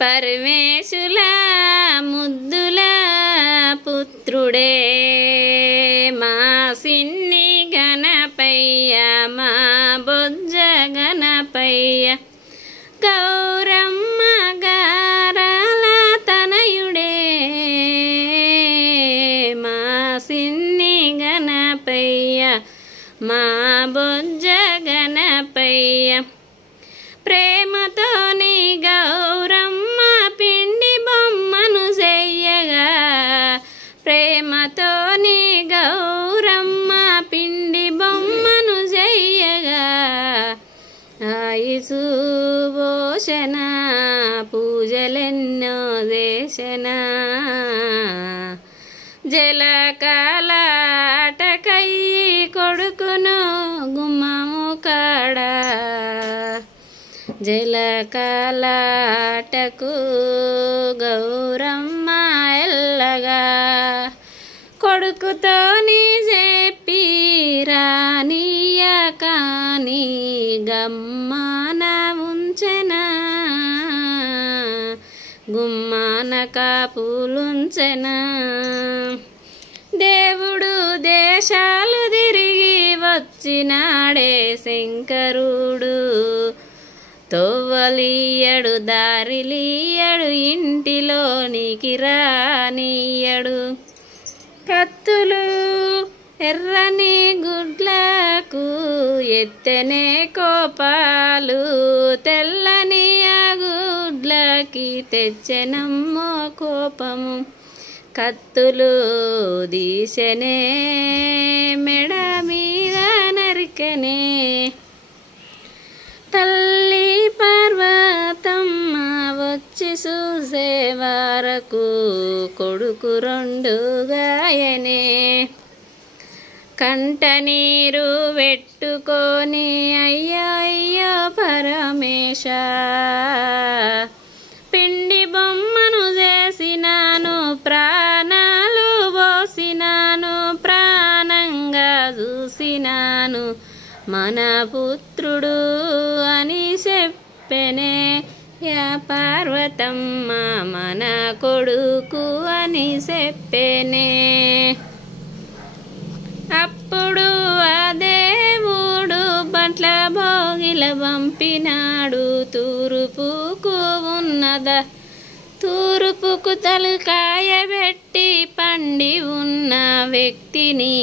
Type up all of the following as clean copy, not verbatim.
పరమేశుల ముద్దుల పుత్రుడే మా సిన్ని గణపయ్య మా బొజ్జ గణపయ్య గౌరమ్మ గారాల తనయుడే మా సిన్ని గణపయ్య మా బొజ్జ గణపయ్య ప్రేమతోని గౌరమ్మ పిండి బొమ్మను చెయ్యగా ప్రేమతోని గౌరమ్మ పిండి బొమ్మను చెయ్యగా ఆయుసు భోషణ పూజలెన్నో చేసిన జలకాలాటకై కొడుకును గుమ్మము కాడ జలకాలాటకు గౌరమ్మ ఎల్లగా కొడుకుతోని చెప్పి రానియ కాని గమ్మాన ఉంచెనా గుమ్మాన కాపులుంచెనా దేవుడు దేశాలు తిరిగి వచ్చినాడే శంకరుడు తోవలియడు దారిలియడు ఇంటిలోనికి రానియడు కత్తులు ఎర్రని గుడ్లకు ఎత్తనే కోపాలు తెల్లని ఆ గుడ్లకి తెచ్చెనమ్మో కోపము కత్తులు దీసెనే మెడ మీద నరికెనే తల్లి పార్వతమ్మ వచ్చి చూసే వరకు కొడుకు రెండుగాయనే కంట నీరు పెట్టుకొని అయ్యో అయ్యో పరమేశ పిండి బొమ్మను చేసినాను ప్రాణాలు పోసినాను ప్రాణంగా చూసినాను మన పుత్రుడు అని చెప్పెనే యా పార్వతమ్మ మన కొడుకు అని చెప్పెనే అప్పుడు ఆ దేవుడు బంట్ల భోగిల పంపినాడు తూర్పుకు ఉన్నదా తూర్పుకు తలకాయ పెట్టి పండి ఉన్న వ్యక్తిని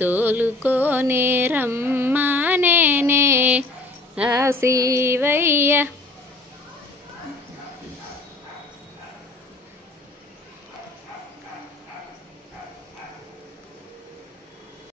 తోలుకోనే రమ్మానేనే ఆ శివయ్య